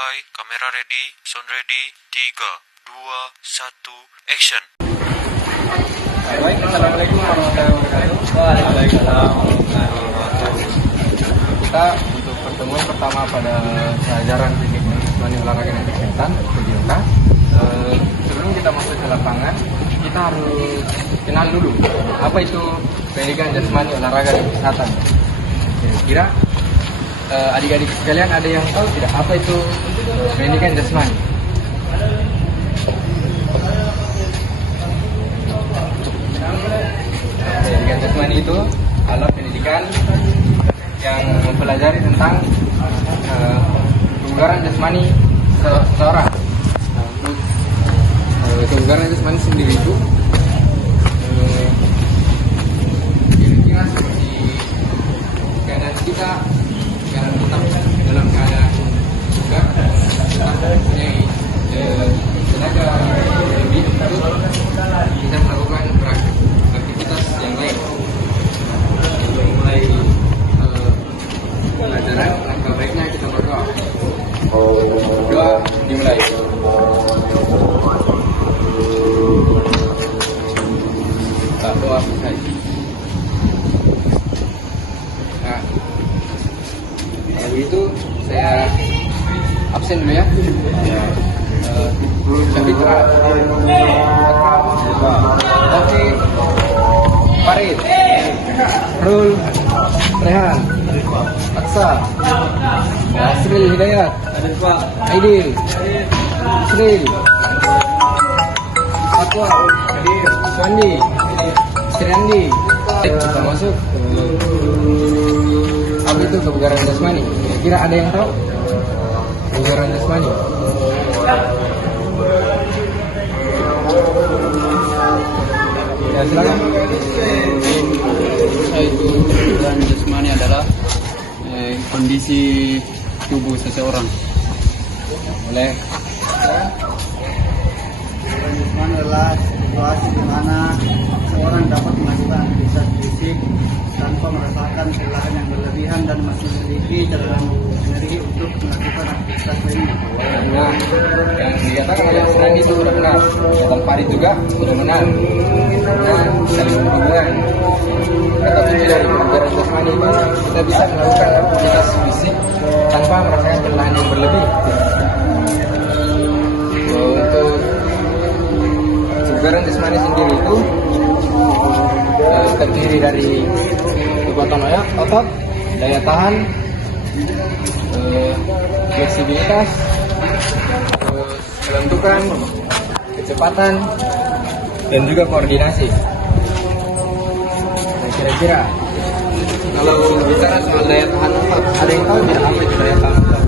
Standby, kamera ready, sound ready, 3, 2, 1, action. Baik, Assalamualaikum warahmatullahi wabarakatuh. Waalaikumsalam warahmatullahi wabarakatuh. Kita untuk pertemuan pertama pada pelajaran teknik jasmani olahraga dan kesehatan PJOK. Sebelum kita masuk ke lapangan, kita harus kenal dulu apa itu pendidikan jasmani olahraga dan kesehatan. Kira-kira adik-adik sekalian ada yang tahu tidak apa itu pendidikan jasmani? Pendidikan jasmani itu alat pendidikan yang mempelajari tentang kebugaran jasmani seseorang. Untuk kebugaran jasmani sendiri itu kira-kira seperti keadaan kita dalam keadaan bugar, kita mempunyai tenaga lebih untuk kita melakukan aktivitas yang lain. Mulai pelajaran, langkah baiknya kita berdoa. Doa dimulai. Doa selesai. Nah, kalau begitu saya absen dulu ya. Tapi Oke, Farid, Rul, Rehan, Aksa, Asril Hidayat, Aidil, Sril, Aqua, Suandi, Sriandi. Kita masuk. Apa itu kebugaran jasmani? Kira-kira ada yang tahu kebugaran jasmani? Ya, silakan. Itu kebugaran jasmani adalah kondisi tubuh seseorang. Boleh. Kebugaran jasmani adalah situasi di mana seorang dapat melakukan aktivitas fisik tanpa merasakan kelelahan yang berlebihan dan masih memiliki cadangan energi untuk melakukan aktivitas lainnya. Nah, yang dikatakan oleh Srandi itu sudah benar. Kata Farid juga sudah benar. Nah, saling berhubungan. Kata kunci dari kebugaran jasmani itu kita bisa melakukan aktivitas fisik tanpa merasakan kelelahan yang berlebih. Untuk kebugaran jasmani sendiri itu terdiri dari kekuatan otot, daya tahan, fleksibilitas, kelentukan, kecepatan, dan juga koordinasi. Nah, kira-kira kalau bicara soal daya tahan otot, ada yang tahu tidak apa itu daya tahan otot?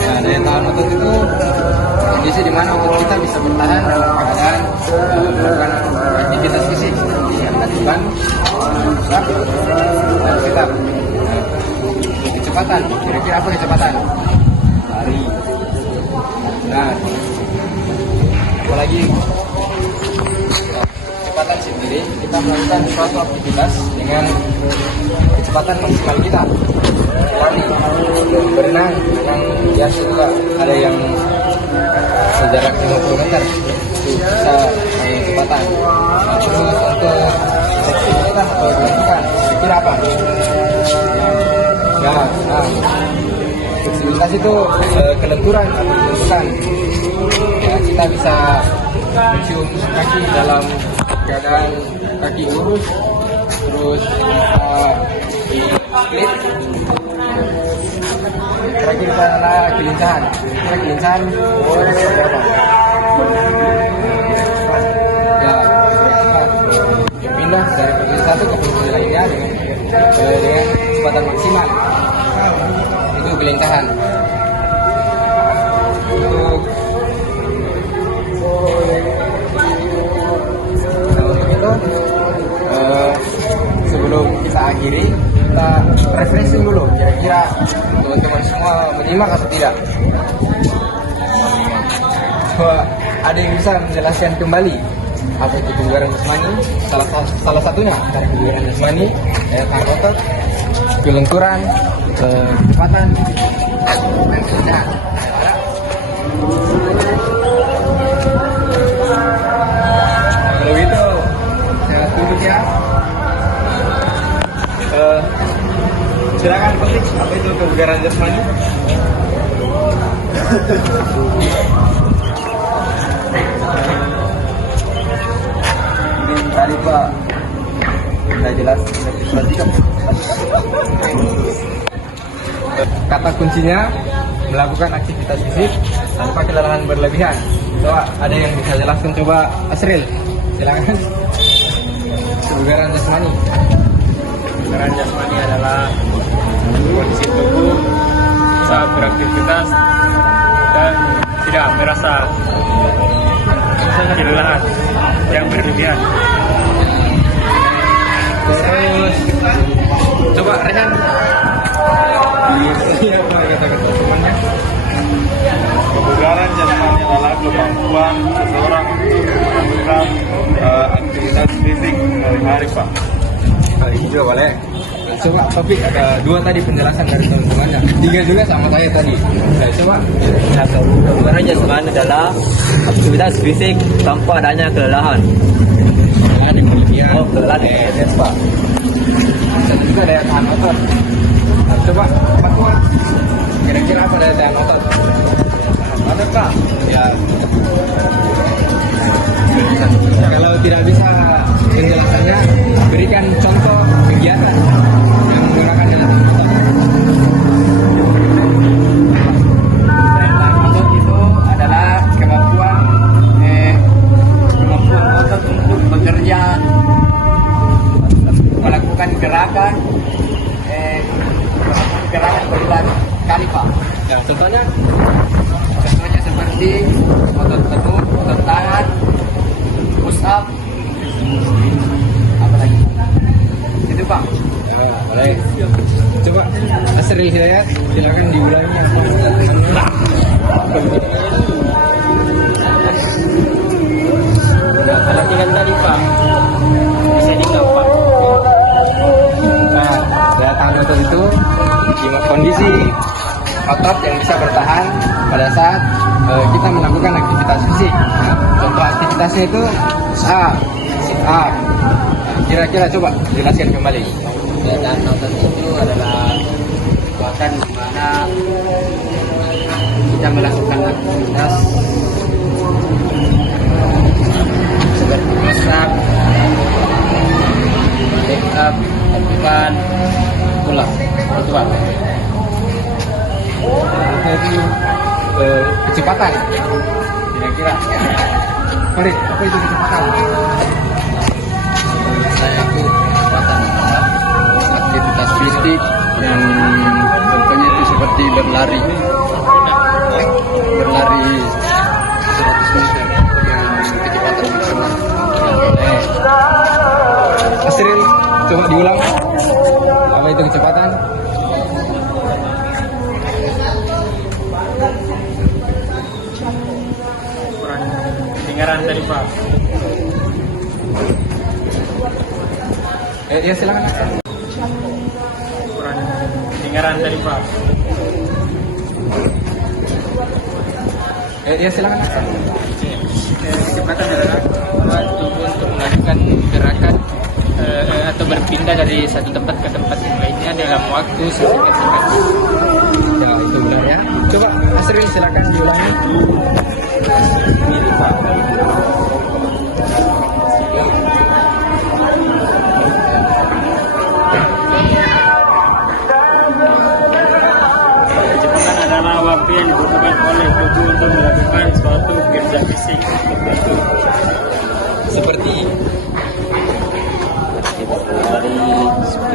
Ya, daya tahan otot itu kondisi di mana otot kita bisa bertahan dalam keadaan melakukan aktivitas fisik seperti angkat beban, dan sekitar. Kecepatan, kira-kira apa kecepatan? Lari. Nah, apalagi kecepatan sendiri kita melakukan suatu aktivitas dengan kecepatan maksimal kita. Lari, berenang biasa juga ada yang sejarak 50 meter itu bisa naik kecepatan. Terus untuk fleksibilitas atau kelenturan kira-kira apa? Fleksibilitas itu kelenturan atau kelenturan. Ya, kita bisa mencium kaki dalam keadaan kaki lurus, terus bisa di split. Kira-kira adalah kelincahan. Kira kelincahan seperti apa? Ya, pindah dari posisi satu ke posisi lainnya dengan kecepatan maksimal. Itu kelincahan. Untuk itu sebelum kita akhiri, kita refreshing dulu. Kira-kira teman-teman semua menyimak atau tidak? Coba ada yang bisa menjelaskan kembali apa itu kebugaran jasmani? Salah satunya dari kebugaran jasmani, daya tahan otot, kelenturan, kecepatan, dan kerjaan. Kalau gitu, saya tutup ya. Silakan petik apa itu kebugaran jasmani? Ini tadi Pak sudah jelas diperhatikan. Kata kuncinya melakukan aktivitas fisik tanpa kelelahan berlebihan. Coba ada yang bisa jelaskan, coba Asril, silakan. Kebugaran jasmani. Kebugaran jasmani adalah kondisi tubuh saat beraktivitas dan tidak merasa kelelahan yang berlebihan. Terus coba Rehan. Iya, apa kata-kata temannya? Kebugaran jasmani adalah kemampuan seseorang untuk melakukan aktivitas fisik sehari-hari, Pak. Juga boleh. Coba topik ada 2 tadi penjelasan dari teman-temannya. 3 juga sama saya tadi. Saya coba. Kebugaran jasmani adalah aktivitas fisik tanpa adanya kelelahan. Kelelahan yang berlebihan. Oh, kelelahan yang berlebihan, Pak. Satu juga daya tahan otot. Nah, coba Pak Tuan, kira-kira apa daya tahan otot? Ada Kak? Ya. Kalau tidak bisa penjelasannya, berikan contoh kegiatan yang menggunakan daya tahan otot. Daya tahan otot itu adalah kemampuan otot untuk bekerja, melakukan gerakan berulang kali, Pak. Ya, contohnya Seperti otot lutut, otot tangan, push up, apa lagi? Itu, Pak. ya, boleh. Coba Asril Hidayat, silakan diulangi apa teman-teman. Latihan tadi, Pak. Bisa diingat, Pak. Nah, daya tahan otot itu kondisi otot yang bisa bertahan pada saat kita melakukan aktivitas fisik. Nah, contoh aktivitasnya itu sit up. Kira-kira coba jelaskan kembali. Daya tahan otot itu adalah kekuatan di mana kita melakukan aktivitas seperti push up, leg up, lakukan pull up. Itu, Pak. Itu kecepatan. Kira-kira. Farid, apa itu kecepatan? Saya itu kekuatan adalah aktivitas fisik yang contohnya itu seperti berlari 100 meter dengan kecepatan maksimal. Asril, coba diulang. Apa itu kecepatan? Kurang dengaran tadi, Pak. Ya silakan. Kurang dengaran tadi, Pak. Ya silakan. Kecepatan adalah tubuh untuk melakukan gerakan atau berpindah dari satu tempat ke tempat yang lainnya dalam waktu sesingkat-singkat. Ya, itu benar ya. Coba Asril silakan diulangi. Kecepatan adalah waktu yang dibutuhkan oleh tubuh untuk melakukan suatu kerja fisik tertentu. Seperti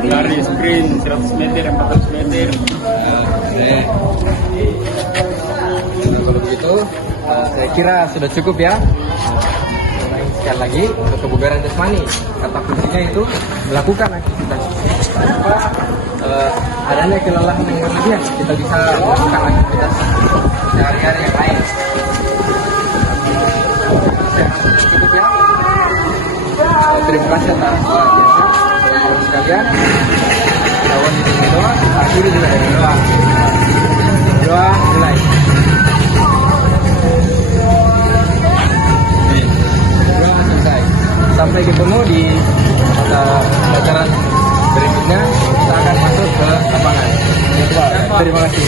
Lari sprint 100 meter, 400 meter. Nah, kalau begitu saya kira sudah cukup ya. Sekali lagi untuk kebugaran jasmani, kata kuncinya itu melakukan aktivitas fisik tanpa adanya kelelahan yang berlebihan. Kita bisa melakukan aktivitas sehari-hari yang lain. Cukup ya. terima kasih atas perhatiannya. Terus sekalian, lawan itu doa, akhiri juga dengan doa. Doa mulai. Doa selesai. Sampai ketemu di pelajaran berikutnya. Kita akan masuk ke lapangan. Terima kasih.